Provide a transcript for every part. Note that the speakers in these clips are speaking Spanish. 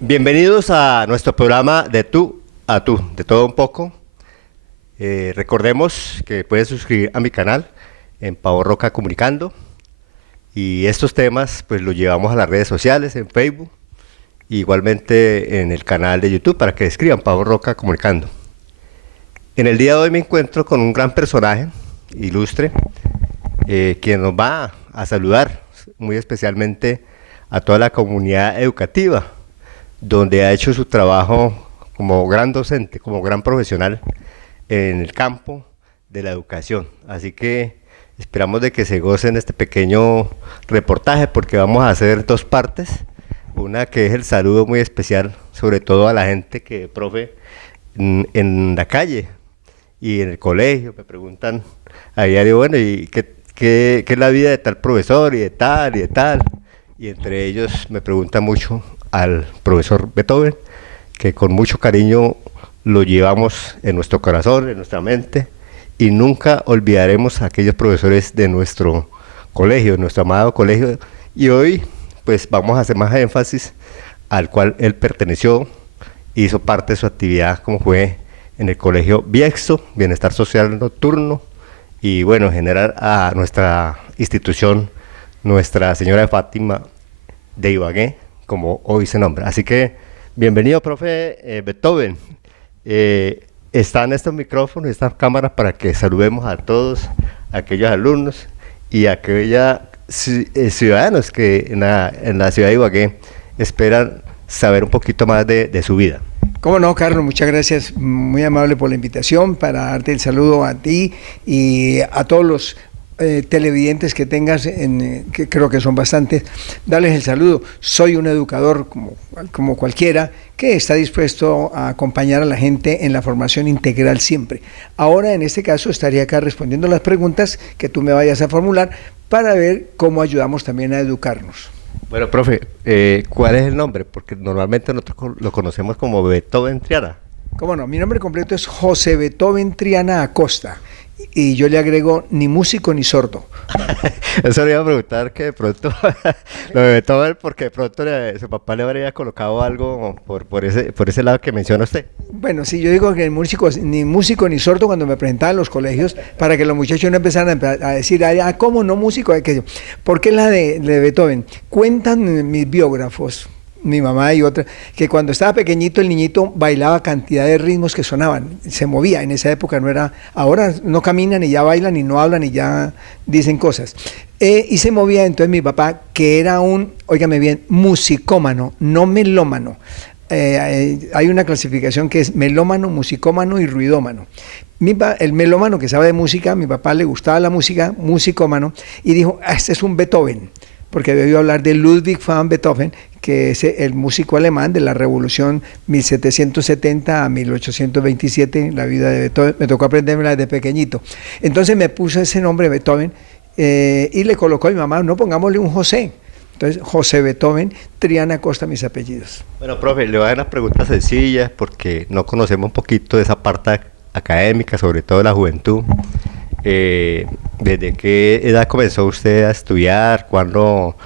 Bienvenidos a nuestro programa de tú a tú, de todo un poco. Recordemos que puedes suscribir a mi canal en Pavo Roca Comunicando y estos temas pues los llevamos a las redes sociales, en Facebook, igualmente en el canal de YouTube para que escriban Pavo Roca Comunicando. En el día de hoy me encuentro con un gran personaje, ilustre, quien nos va a saludar muy especialmente a toda la comunidad educativa, donde ha hecho su trabajo como gran docente, como gran profesional en el campo de la educación. Así que esperamos de que se gocen este pequeño reportaje, porque vamos a hacer dos partes. Una que es el saludo muy especial, sobre todo a la gente que, profe, en la calle y en el colegio, me preguntan a diario, bueno, ¿y qué es la vida de tal profesor y de tal y de tal? Y entre ellos me preguntan mucho al profesor Beethoven, que con mucho cariño lo llevamos en nuestro corazón, en nuestra mente, y nunca olvidaremos a aquellos profesores de nuestro colegio, nuestro amado colegio. Y hoy pues vamos a hacer más énfasis al cual él perteneció, hizo parte de su actividad como fue en el colegio Biexo, Bienestar Social Nocturno, y bueno, generar a nuestra institución Nuestra Señora de Fátima de Ibagué, como hoy se nombra. Así que, bienvenido, profe Beethoven. Están estos micrófonos, estas cámaras para que saludemos a todos aquellos alumnos y a aquellos ciudadanos que en la ciudad de Ibagué esperan saber un poquito más de su vida. ¿Cómo no, Carlos? Muchas gracias, muy amable por la invitación, para darte el saludo a ti y a todos los televidentes que tengas, que creo que son bastantes, darles el saludo. Soy un educador como cualquiera que está dispuesto a acompañar a la gente en la formación integral siempre. Ahora, en este caso, estaría acá respondiendo las preguntas que tú me vayas a formular para ver cómo ayudamos también a educarnos. Bueno, profe, ¿cuál es el nombre? Porque normalmente nosotros lo conocemos como Beethoven Triana. ¿Cómo no? Mi nombre completo es José Beethoven Triana Acosta. Y yo le agrego ni músico ni sordo. Eso le iba a preguntar, que de pronto lo de Beethoven, porque de pronto su papá le habría colocado algo por ese lado que menciona usted. Bueno, sí, yo digo que ni músico ni sordo cuando me presentaban en los colegios, para que los muchachos no empezaran a decir, ¿cómo no músico? ¿Por qué la de Beethoven? Cuentan mis biógrafos, mi mamá y otra, que cuando estaba pequeñito el niñito bailaba cantidad de ritmos que sonaban, se movía. En esa época no era, ahora no caminan y ya bailan y no hablan y ya dicen cosas, y se movía. Entonces mi papá, que era óigame bien, musicómano, no melómano, hay una clasificación que es melómano, musicómano y ruidómano. El melómano, que sabe de música, mi papá le gustaba la música, musicómano, y dijo, este es un Beethoven, porque debió hablar de Ludwig van Beethoven, que es el músico alemán de la Revolución 1770 a 1827, la vida de Beethoven. Me tocó aprendérmela desde pequeñito. Entonces me puso ese nombre, Beethoven, y le colocó a mi mamá, no, pongámosle un José. Entonces, José Beethoven Triana Acosta, mis apellidos. Bueno, profe, le voy a dar unas preguntas sencillas porque no conocemos un poquito de esa parte académica, sobre todo de la juventud. ¿Desde qué edad comenzó usted a estudiar? ¿Cuándo,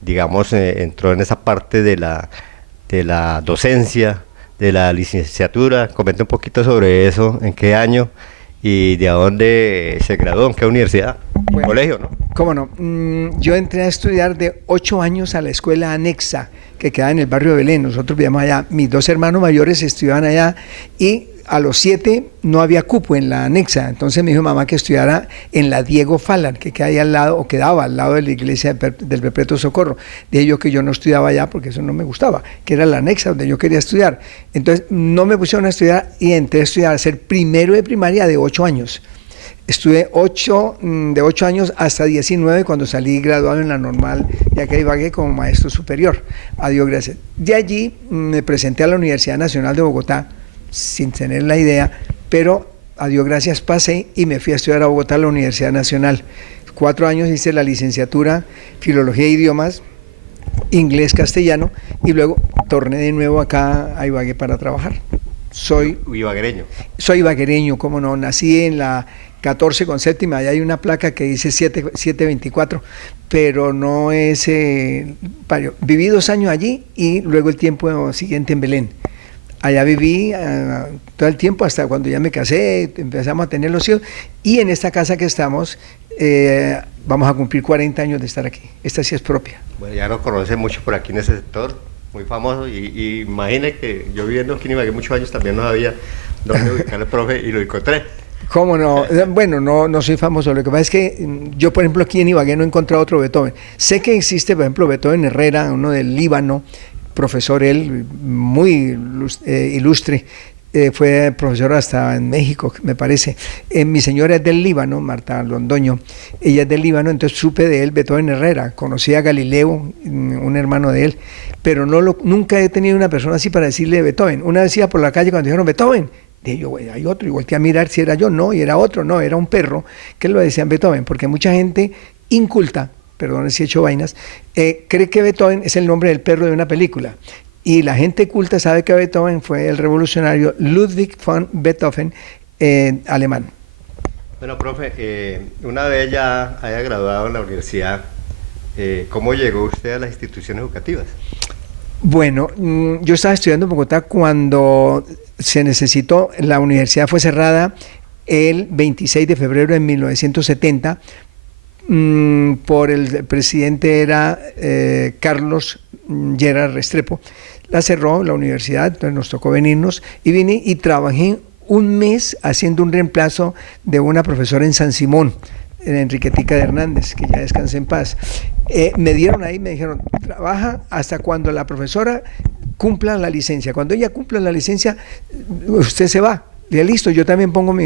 digamos, entró en esa parte de la docencia, de la licenciatura? Comente un poquito sobre eso, en qué año y de a dónde se graduó, en qué universidad, bueno, colegio, ¿no? ¿Cómo no? Yo entré a estudiar de 8 años a la escuela anexa, que queda en el barrio de Belén. Nosotros vivíamos allá, mis 2 hermanos mayores estudiaban allá, y a los 7 no había cupo en la anexa. Entonces me dijo mamá que estudiara en la Diego Falan, que queda ahí al lado, o quedaba al lado de la iglesia del Perpetuo Socorro. Dije yo que yo no estudiaba allá porque eso no me gustaba, que era la anexa donde yo quería estudiar. Entonces no me pusieron a estudiar y entré a estudiar, a ser primero de primaria de 8 años. Estuve de 8 años hasta 19, cuando salí graduado en la normal de acá de Ibagué como maestro superior. A Dios gracias. De allí me presenté a la Universidad Nacional de Bogotá, sin tener la idea, pero a Dios gracias pasé y me fui a estudiar a Bogotá, a la Universidad Nacional. 4 años hice la licenciatura, Filología e Idiomas, Inglés, Castellano, y luego torné de nuevo acá a Ibagué para trabajar. Soy ibaguereño, cómo no, nací en la 14 con séptima, allá hay una placa que dice 724, pero no es... viví 2 años allí y luego el tiempo siguiente en Belén. Allá viví todo el tiempo hasta cuando ya me casé, empezamos a tener los hijos, y en esta casa que estamos vamos a cumplir 40 años de estar aquí. Esta sí es propia. Bueno, ya nos conocen mucho por aquí en ese sector, muy famoso, y imagine que yo viviendo aquí en Ibagué muchos años también no sabía dónde ubicar al profe y lo encontré. ¿Cómo no? Bueno, no soy famoso. Lo que pasa es que yo, por ejemplo, aquí en Ibagué no he encontrado otro Beethoven. Sé que existe, por ejemplo, Beethoven Herrera, uno del Líbano, profesor él, muy ilustre. Fue profesor hasta en México, me parece. Mi señora es del Líbano, Marta Londoño, ella es del Líbano, entonces supe de él, Beethoven Herrera. Conocí a Galileo, un hermano de él, pero nunca he tenido una persona así para decirle Beethoven. Una vez iba por la calle cuando dijeron Beethoven, dije yo, güey, hay otro, y volteé a mirar si era yo, no, y era otro, no, era un perro, que lo decían Beethoven, porque mucha gente inculta, perdón si he hecho vainas, cree que Beethoven es el nombre del perro de una película. Y la gente culta sabe que Beethoven fue el revolucionario Ludwig von Beethoven, alemán. Bueno, profe, una vez ya haya graduado en la universidad, ¿cómo llegó usted a las instituciones educativas? Bueno, yo estaba estudiando en Bogotá cuando se necesitó, la universidad fue cerrada el 26 de febrero de 1970, por el presidente era Carlos Lleras Restrepo. La cerró la universidad, entonces nos tocó venirnos y vine y trabajé un mes haciendo un reemplazo de una profesora en San Simón, en Enriquetica de Hernández, que ya descanse en paz. Me dieron ahí, me dijeron, trabaja hasta cuando la profesora cumpla la licencia. Cuando ella cumpla la licencia, usted se va. Ya listo, yo también pongo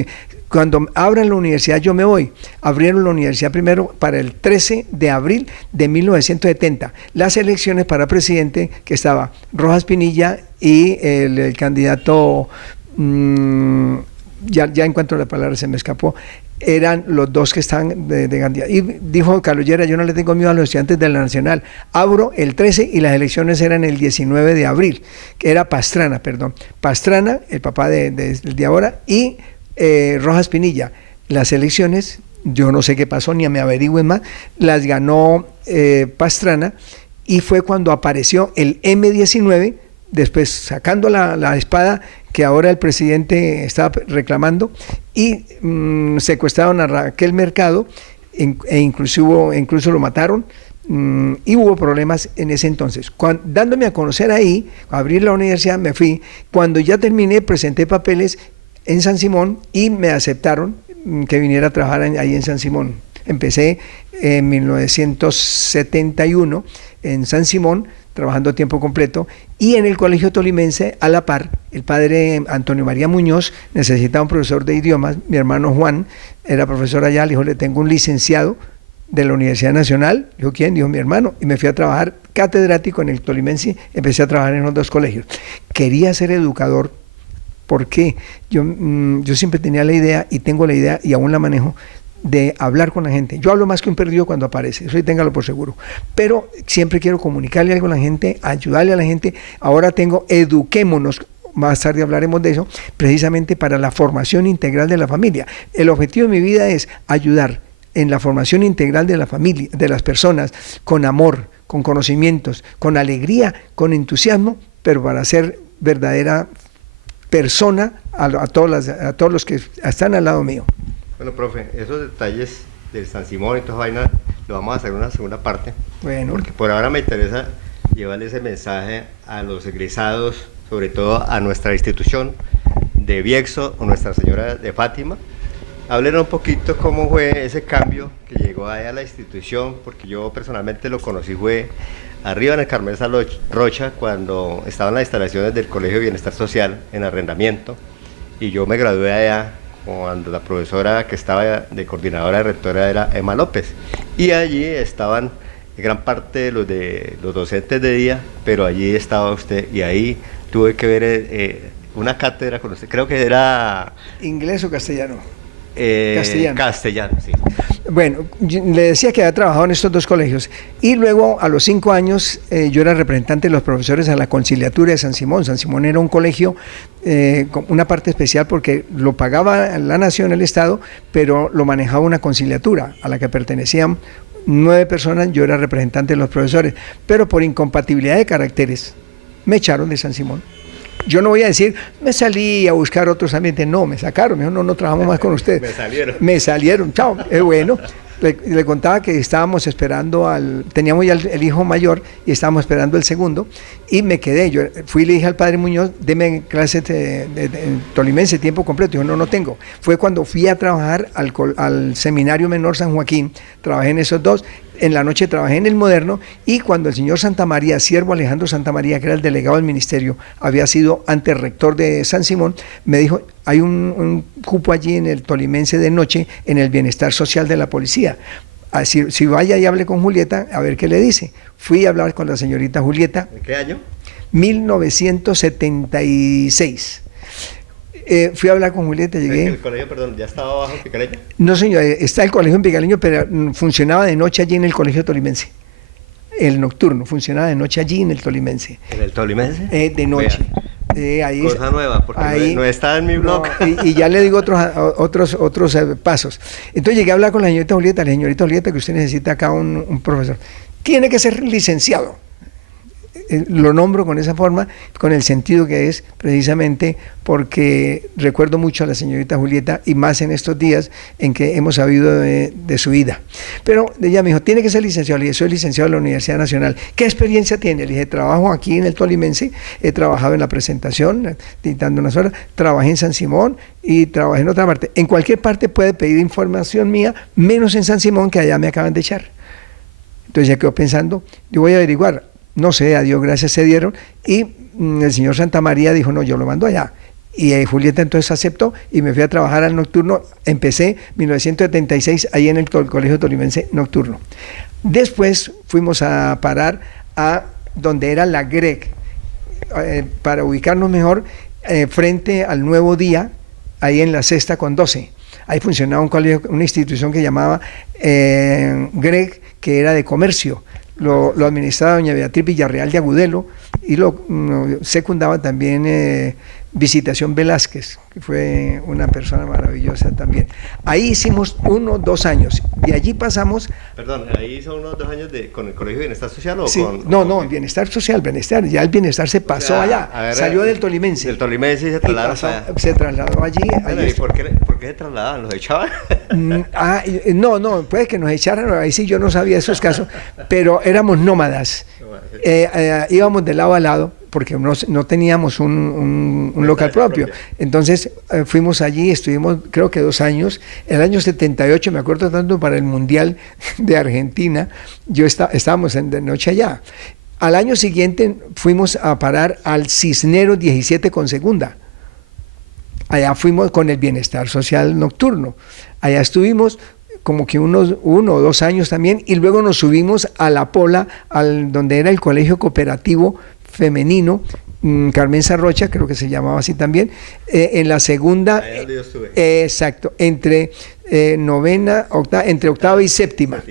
cuando abran la universidad yo me voy. Abrieron la universidad primero para el 13 de abril de 1970. Las elecciones para presidente, que estaba Rojas Pinilla y el candidato, ya en cuanto a la palabra se me escapó, eran los dos que estaban de candidato. Y dijo Carlos Lleras, yo no le tengo miedo a los estudiantes de la Nacional. Abro el 13 y las elecciones eran el 19 de abril, que era Pastrana, el papá de ahora, y Rojas Pinilla. Las elecciones, yo no sé qué pasó, ni me averigüen más, las ganó Pastrana, y fue cuando apareció el M19, después sacando la espada que ahora el presidente estaba reclamando, y secuestraron a Raquel Mercado, incluso lo mataron, y hubo problemas en ese entonces. Dándome a conocer ahí, a abrir la universidad, me fui. Cuando ya terminé, presenté papeles en San Simón y me aceptaron que viniera a trabajar ahí en San Simón. Empecé en 1971 en San Simón, trabajando a tiempo completo, y en el Colegio Tolimense, a la par, el padre Antonio María Muñoz necesitaba un profesor de idiomas. Mi hermano Juan era profesor allá, le dijo, le tengo un licenciado de la Universidad Nacional. Dijo, ¿quién? Dijo, mi hermano. Y me fui a trabajar catedrático en el Tolimense, empecé a trabajar en los dos colegios. Quería ser educador, porque yo siempre tenía la idea, y tengo la idea, y aún la manejo, de hablar con la gente. Yo hablo más que un perdido cuando aparece, eso sí, téngalo por seguro, pero siempre quiero comunicarle algo a la gente, ayudarle a la gente. Ahora tengo Eduquémonos, más tarde hablaremos de eso, precisamente para la formación integral de la familia. El objetivo de mi vida es ayudar en la formación integral de la familia, de las personas, con amor, con conocimientos, con alegría, con entusiasmo, pero para ser verdadera persona a todos los que están al lado mío. Bueno, profe, esos detalles del San Simón y todas vainas lo vamos a hacer en una segunda parte. Bueno. Porque por ahora me interesa llevarle ese mensaje a los egresados, sobre todo a nuestra institución de Viexo o Nuestra Señora de Fátima. Háblenos un poquito cómo fue ese cambio que llegó ahí a la institución, porque yo personalmente lo conocí, fue arriba en el Carmel Rocha, cuando estaban las instalaciones del Colegio de Bienestar Social en arrendamiento, y yo me gradué allá cuando la profesora que estaba de coordinadora de rectora era Emma López, y allí estaban gran parte de los docentes de día, pero allí estaba usted, y ahí tuve que ver una cátedra con usted, creo que era... ¿Inglés o castellano? Castellano, sí. Bueno, le decía que había trabajado en estos dos colegios y luego a los 5 años yo era representante de los profesores a la conciliatura de San Simón. San Simón era un colegio con una parte especial porque lo pagaba la nación, el Estado, pero lo manejaba una conciliatura a la que pertenecían 9 personas. Yo era representante de los profesores, pero por incompatibilidad de caracteres me echaron de San Simón. Yo no voy a decir, me salí a buscar otros ambientes. No, me sacaron, me dijo, no trabajamos más con ustedes. Me salieron, chao. Bueno, le contaba que estábamos esperando teníamos ya el hijo mayor y estábamos esperando el segundo y me quedé. Yo fui y le dije al padre Muñoz, deme clases de tolimense tiempo completo. Dijo, no tengo. Fue cuando fui a trabajar al Seminario Menor San Joaquín, trabajé en esos dos. En la noche trabajé en el Moderno y cuando el señor Santamaría, siervo Alejandro Santamaría, que era el delegado del ministerio, había sido antes rector de San Simón, me dijo, hay un cupo allí en el Tolimense de noche en el bienestar social de la policía. Así, si vaya y hable con Julieta, a ver qué le dice. Fui a hablar con la señorita Julieta. ¿En qué año? 1976. Fui a hablar con Julieta, llegué. ¿El colegio, perdón, ya estaba abajo en Picaleño? No, señor, está el colegio en Picaleño, pero funcionaba de noche allí en el colegio tolimense. El nocturno funcionaba de noche allí en el Tolimense. ¿En el Tolimense? De noche. Ahí, cosa nueva, porque ahí, no está en mi blog. No, y ya le digo otros pasos. Entonces llegué a hablar con la señorita Julieta, que usted necesita acá un profesor. Tiene que ser licenciado. Lo nombro con esa forma, con el sentido que es, precisamente porque recuerdo mucho a la señorita Julieta y más en estos días en que hemos sabido de su vida. Pero ella me dijo, tiene que ser licenciado. Le dije, soy licenciado de la Universidad Nacional. ¿Qué experiencia tiene? Le dije, trabajo aquí en el Tolimense, he trabajado en la presentación, dictando unas horas, trabajé en San Simón y trabajé en otra parte. En cualquier parte puede pedir información mía, menos en San Simón, que allá me acaban de echar. Entonces ya quedó pensando, yo voy a averiguar. No sé, a Dios gracias se dieron y el señor Santamaría dijo, no, yo lo mando allá. Y Julieta entonces aceptó y me fui a trabajar al nocturno. Empecé en 1976 ahí en el Colegio Tolimense Nocturno. Después fuimos a parar a donde era la GREC, para ubicarnos mejor, frente al Nuevo Día, ahí en la Sexta con 12. Ahí funcionaba un colegio, una institución que llamaba GREC, que era de comercio. Lo administraba doña Beatriz Villarreal de Agudelo y lo secundaba también Visitación Velázquez, que fue una persona maravillosa también. Ahí hicimos 2 años y allí pasamos... Perdón, ¿ahí hizo 2 años con el Colegio de Bienestar Social o sí, con...? No, Bienestar Social, ya el Bienestar se pasó allá, salió del Tolimense. Del Tolimense y se trasladó allá. Se trasladó allí. Bueno, ¿y por qué se trasladaban? ¿Los echaban? No, puede que nos echaran, ahí sí yo no sabía esos casos, pero éramos nómadas. Íbamos de lado a lado porque no teníamos un local propio. Entonces fuimos allí, estuvimos creo que 2 años. El año 78, me acuerdo tanto, para el Mundial de Argentina, estábamos de noche allá. Al año siguiente fuimos a parar al Cisneros 17 con segunda. Allá fuimos con el Bienestar Social Nocturno. Allá estuvimos como que 1 o 2 años también, y luego nos subimos a La Pola, donde era el Colegio Cooperativo Femenino, Carmen Sarrocha, creo que se llamaba así también, en la segunda, exacto, entre octava y séptima.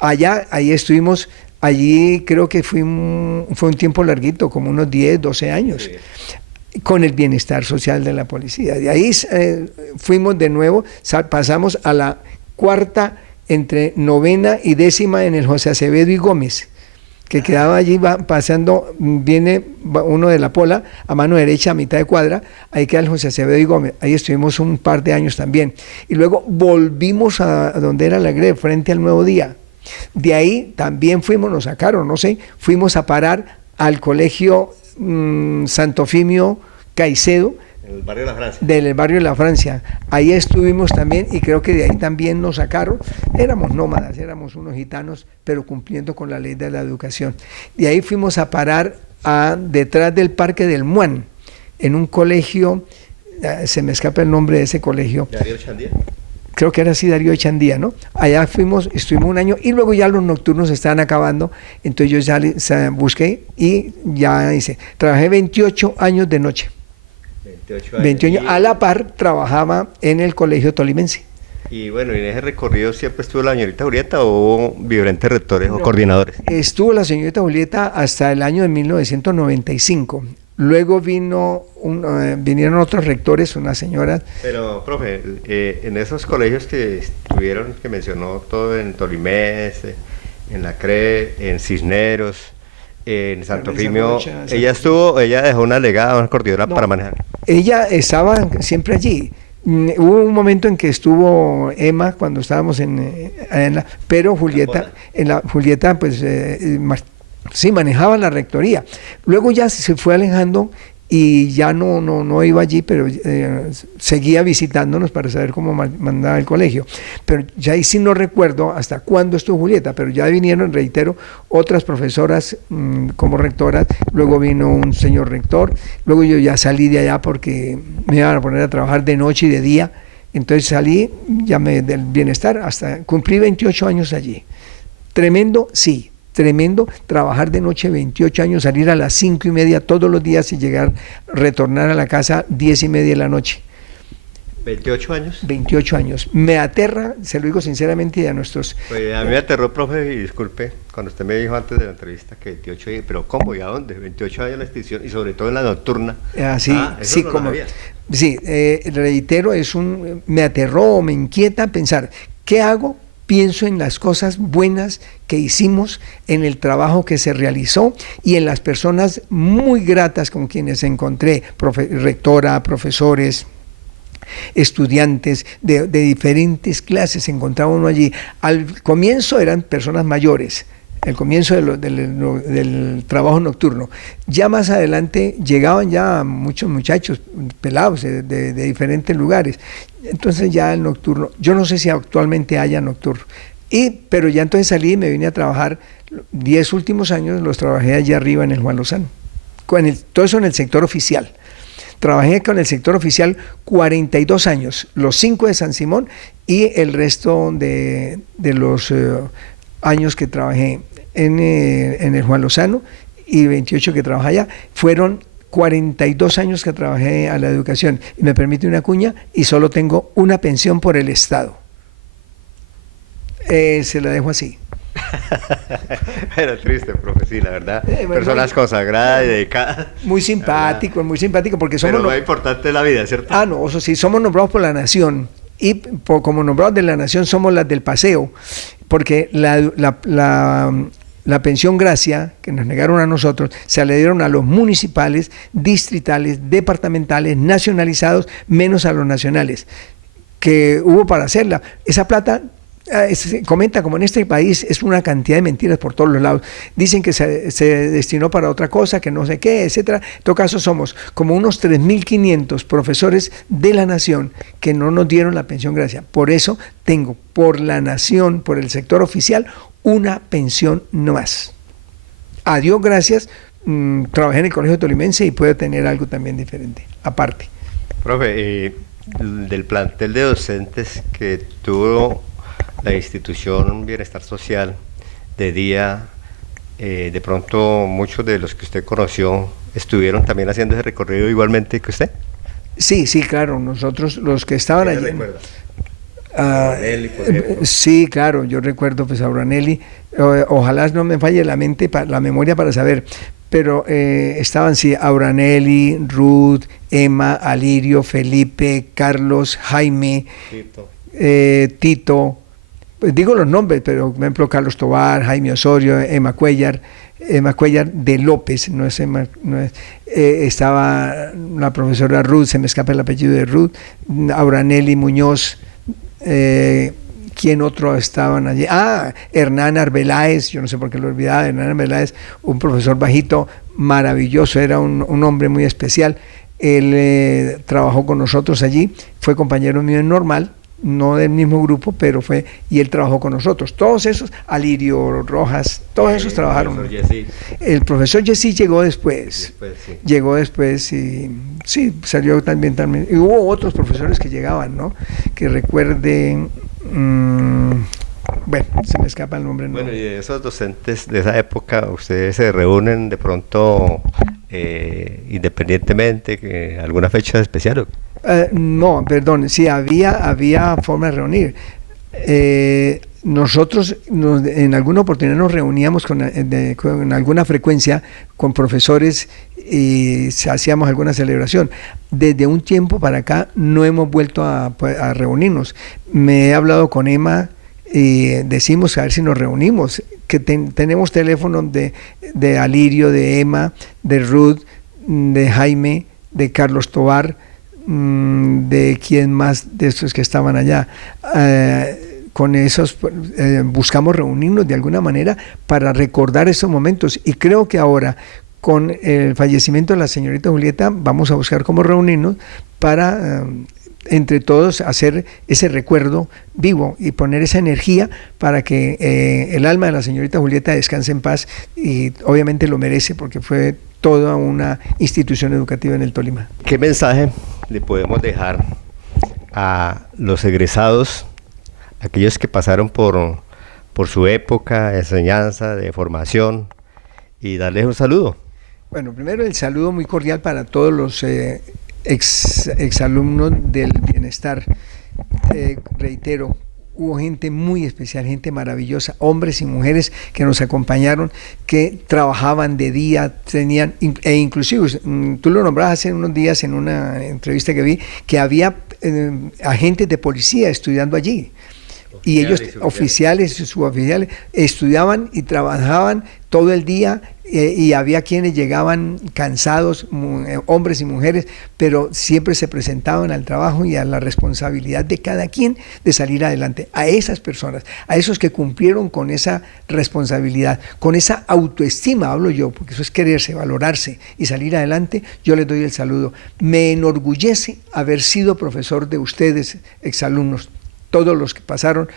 Ahí estuvimos, allí creo que fue un tiempo larguito, como unos 10, 12 años. Sí. Con el Bienestar Social de la policía. De ahí fuimos de nuevo, pasamos a la cuarta, entre 9ª y 10ª en el José Acevedo y Gómez, que quedaba allí pasando, viene uno de La Pola, a mano derecha, a mitad de cuadra, ahí queda el José Acevedo y Gómez, ahí estuvimos un par de años también, y luego volvimos a donde era la GRE, frente al Nuevo Día. De ahí también nos sacaron, no sé, fuimos a parar al colegio Santo Fimio Caicedo, en el barrio de la Francia. Del barrio de la Francia. Ahí estuvimos también y creo que de ahí también nos sacaron. Éramos nómadas, éramos unos gitanos, pero cumpliendo con la ley de la educación. De ahí fuimos a parar detrás del Parque del Muán, en un colegio, se me escapa el nombre de ese colegio. ¿Darío Chandía? Creo que era así, Darío Chandía, ¿no? Allá estuvimos 1 año y luego ya los nocturnos se estaban acabando, entonces yo ya busqué y ya hice. Trabajé 28 años de noche. 28 años. A la par trabajaba en el Colegio Tolimense. Y bueno, en ese recorrido siempre estuvo la señorita Julieta o hubo diferentes rectores o coordinadores. Estuvo la señorita Julieta hasta el año de 1995. Luego vinieron otros rectores, unas señoras. Pero, profe, en esos colegios que estuvieron, que mencionó todo en Tolimense, en La Cree, en Cisneros, en Santo Efimio, ella dejó una legada, una coordinadora para manejar. Ella estaba siempre allí. Hubo un momento en que estuvo Emma cuando estábamos pero Julieta, Julieta pues sí manejaba la rectoría. Luego ya se fue alejando y ya no iba allí, pero seguía visitándonos para saber cómo mandaba el colegio. Pero ya ahí sí no recuerdo hasta cuándo estuvo Julieta, pero ya vinieron, reitero, otras profesoras como rectoras, luego vino un señor rector, luego yo ya salí de allá porque me iban a poner a trabajar de noche y de día, entonces salí ya del bienestar, hasta cumplí 28 años allí. Tremendo, sí. Tremendo trabajar de noche 28 años, salir a las 5:30 todos los días y retornar a la casa 10:30 de la noche. ¿28 años? 28 años. Me aterra, se lo digo sinceramente, y a nuestros... Pues a mí me aterró, profe, y disculpe, cuando usted me dijo antes de la entrevista que 28 años, pero ¿cómo y a dónde? 28 años en la extinción y sobre todo en la nocturna. Sí, como... Sí, reitero, me aterró, me inquieta pensar, ¿qué hago? Pienso en las cosas buenas que hicimos, en el trabajo que se realizó y en las personas muy gratas con quienes encontré, rectora, profesores, estudiantes de diferentes clases, encontraba uno allí. Al comienzo eran personas mayores, el comienzo del trabajo nocturno. Ya más adelante llegaban ya muchos muchachos pelados de diferentes lugares. Entonces ya el nocturno, yo no sé si actualmente haya nocturno, pero ya entonces salí y me vine a trabajar, 10 últimos años los trabajé allá arriba en el Juan Lozano, todo eso en el sector oficial. Trabajé con el sector oficial 42 años, los 5 de San Simón y el resto de los años que trabajé en el Juan Lozano y 28 que trabajé allá, fueron 42 años que trabajé a la educación, y me permite una cuña, y solo tengo una pensión por el Estado. Se la dejo así. Era triste, profe, sí, la verdad. Personas consagradas y dedicadas. Muy simpático, porque somos... Pero lo más importante es la vida, ¿cierto? No, eso sí, somos nombrados por la nación, y como nombrados de la nación somos las del paseo, porque la pensión gracia que nos negaron a nosotros se le dieron a los municipales, distritales, departamentales, nacionalizados, menos a los nacionales, que hubo para hacerla. Esa plata, se comenta como en este país es una cantidad de mentiras por todos los lados. Dicen que se destinó para otra cosa, que no sé qué, etcétera. En todo caso somos como unos 3.500 profesores de la nación que no nos dieron la pensión gracia. Por eso tengo por la nación, por el sector oficial, una pensión no más. A Dios gracias, trabajé en el Colegio Tolimense y puedo tener algo también diferente, aparte. Profe, del plantel de docentes que tuvo la institución Bienestar Social de día, de pronto muchos de los que usted conoció estuvieron también haciendo ese recorrido igualmente que usted. Sí, claro, nosotros los que estaban allí. ¿Recuerda? Sí, claro, yo recuerdo pues a Auranelli, ojalá no me falle la memoria para saber, pero estaban sí, Auranelli, Ruth, Emma, Alirio, Felipe, Carlos, Jaime, Tito, pues digo los nombres, pero por ejemplo Carlos Tobar, Jaime Osorio, Emma Cuellar de López, no es Emma, estaba la profesora Ruth, se me escapa el apellido de Ruth, Auranelli Muñoz. ¿Quién otro estaban allí? Hernán Arbeláez, yo no sé por qué lo olvidaba, Hernán Arbeláez, un profesor bajito, maravilloso, era un hombre muy especial. Él trabajó con nosotros allí, fue compañero mío en Normal, no del mismo grupo, pero y él trabajó con nosotros. Todos esos, Alirio Rojas, todos esos trabajaron. El profesor Jessy llegó después. Sí. Llegó después y sí, salió también. Y hubo otros profesores que llegaban, ¿no? Que recuerden, bueno, se me escapa el nombre. Bueno, y de esos docentes de esa época, ¿ustedes se reúnen de pronto y independientemente, alguna fecha especial. No, perdón, sí, había forma de reunir. Nosotros en alguna oportunidad nos reuníamos con alguna frecuencia con profesores y hacíamos alguna celebración. Desde un tiempo para acá no hemos vuelto a reunirnos. Me he hablado con Emma y decimos a ver si nos reunimos, que tenemos teléfonos de Alirio, de Emma, de Ruth, de Jaime, de Carlos Tobar, de quién más de estos que estaban allá. Con esos buscamos reunirnos de alguna manera para recordar esos momentos, y creo que ahora con el fallecimiento de la señorita Julieta vamos a buscar cómo reunirnos para entre todos hacer ese recuerdo vivo y poner esa energía para que el alma de la señorita Julieta descanse en paz, y obviamente lo merece porque fue toda una institución educativa en el Tolima. ¿Qué mensaje le podemos dejar a los egresados, aquellos que pasaron por su época de enseñanza, de formación, y darles un saludo? Bueno, primero el saludo muy cordial para todos los exalumnos del bienestar. Reitero, hubo gente muy especial, gente maravillosa, hombres y mujeres que nos acompañaron, que trabajaban de día, tenían, e inclusive, tú lo nombrabas hace unos días en una entrevista que vi, que había agentes de policía estudiando allí. Y ellos, oficiales y suboficiales, estudiaban y trabajaban todo el día, y había quienes llegaban cansados, hombres y mujeres, pero siempre se presentaban al trabajo y a la responsabilidad de cada quien de salir adelante. A esas personas, a esos que cumplieron con esa responsabilidad, con esa autoestima, hablo yo, porque eso es quererse, valorarse y salir adelante, yo les doy el saludo. Me enorgullece haber sido profesor de ustedes, exalumnos, todos los que pasaron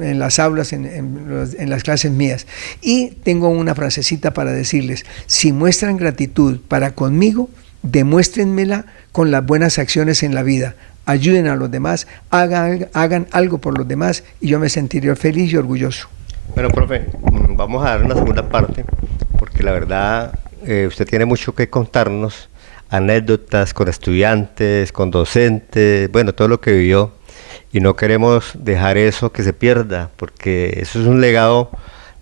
en las aulas, en las clases mías. Y tengo una frasecita para decirles: si muestran gratitud para conmigo, demuéstrenmela con las buenas acciones en la vida. Ayuden a los demás, hagan algo por los demás, y yo me sentiré feliz y orgulloso. Bueno, profe, vamos a dar una segunda parte, porque la verdad usted tiene mucho que contarnos, anécdotas con estudiantes, con docentes, bueno, todo lo que vivió. Y no queremos dejar eso que se pierda, porque eso es un legado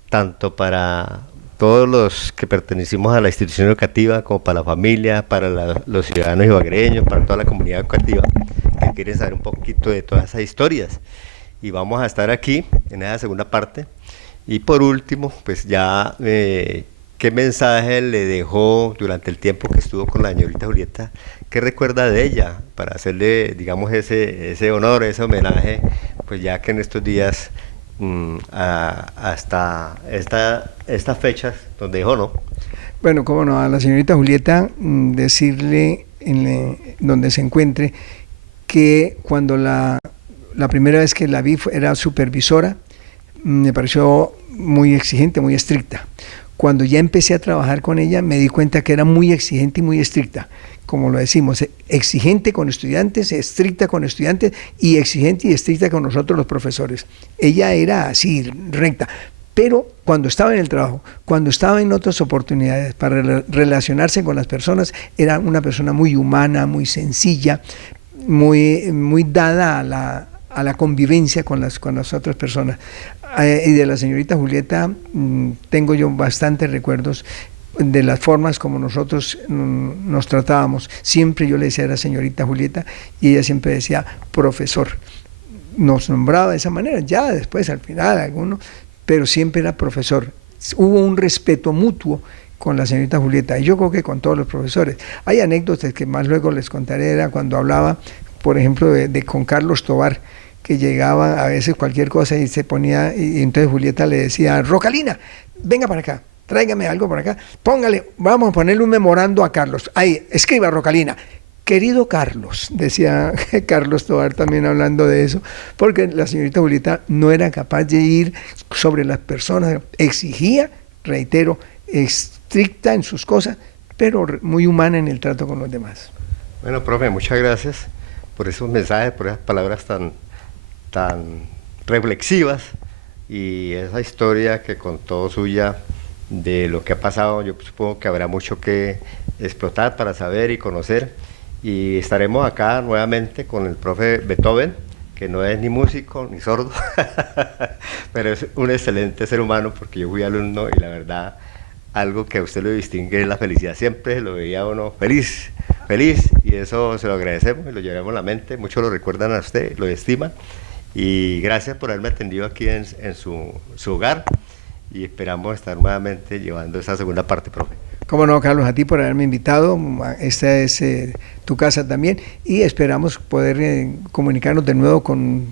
tanto para todos los que pertenecimos a la institución educativa, como para la familia, para los ciudadanos ibaguereños, para toda la comunidad educativa que quieren saber un poquito de todas esas historias. Y vamos a estar aquí en esa segunda parte. Y por último, pues ya, ¿qué mensaje le dejó durante el tiempo que estuvo con la señorita Julieta? ¿Qué recuerda de ella? Para hacerle, digamos, ese honor, ese homenaje, pues ya que en estos días, hasta estas fechas, nos dejó, ¿no? Bueno, cómo no, a la señorita Julieta, decirle donde se encuentre que cuando la primera vez que la vi era supervisora, me pareció muy exigente, muy estricta. Cuando ya empecé a trabajar con ella, me di cuenta que era muy exigente y muy estricta. Como lo decimos, exigente con estudiantes, estricta con estudiantes, y exigente y estricta con nosotros los profesores. Ella era así, recta. Pero cuando estaba en el trabajo, cuando estaba en otras oportunidades para relacionarse con las personas, era una persona muy humana, muy sencilla, muy dada a la convivencia con las otras personas. Y de la señorita Julieta tengo yo bastantes recuerdos de las formas como nosotros nos tratábamos. Siempre yo le decía a la señorita Julieta, y ella siempre decía profesor. Nos nombraba de esa manera, ya después al final alguno, pero siempre era profesor. Hubo un respeto mutuo con la señorita Julieta, y yo creo que con todos los profesores. Hay anécdotas que más luego les contaré, era cuando hablaba, por ejemplo, con Carlos Tobar, que llegaba a veces cualquier cosa y se ponía, y entonces Julieta le decía: Rocalina, venga para acá, tráigame algo por acá, póngale, vamos a ponerle un memorando a Carlos, ahí, escriba, Rocalina. Querido Carlos, decía Carlos Tobar también hablando de eso, porque la señorita Julieta no era capaz de ir sobre las personas, exigía, reitero, estricta en sus cosas, pero muy humana en el trato con los demás. Bueno, profe, muchas gracias por esos mensajes, por esas palabras tan reflexivas, y esa historia que contó suya de lo que ha pasado. Yo supongo que habrá mucho que explotar para saber y conocer. Y estaremos acá nuevamente con el profe Beethoven, que no es ni músico ni sordo, pero es un excelente ser humano, porque yo fui alumno y la verdad, algo que a usted lo distingue es la felicidad. Siempre lo veía uno feliz, feliz, y eso se lo agradecemos y lo llevamos en la mente. Muchos lo recuerdan a usted, lo estiman, y gracias por haberme atendido aquí en su hogar, y esperamos estar nuevamente llevando esa segunda parte, profe. Cómo no, Carlos, a ti por haberme invitado. Esta es tu casa también y esperamos poder comunicarnos de nuevo con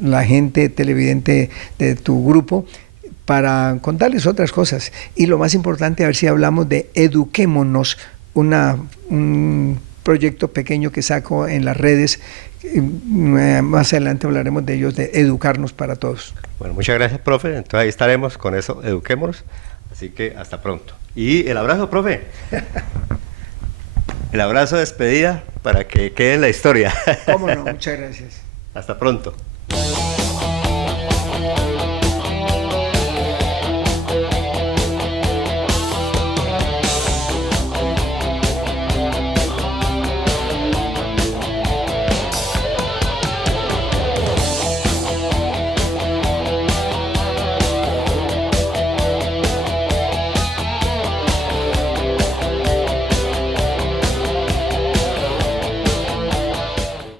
la gente televidente de tu grupo para contarles otras cosas. Y lo más importante, a ver si hablamos de Eduquémonos, un proyecto pequeño que saco en las redes. Más adelante hablaremos de ellos, de educarnos para todos. Bueno, muchas gracias, profe. Entonces ahí estaremos con eso, eduquémonos. Así que hasta pronto. Y el abrazo, profe. El abrazo de despedida para que quede en la historia. Cómo no, muchas gracias. Hasta pronto.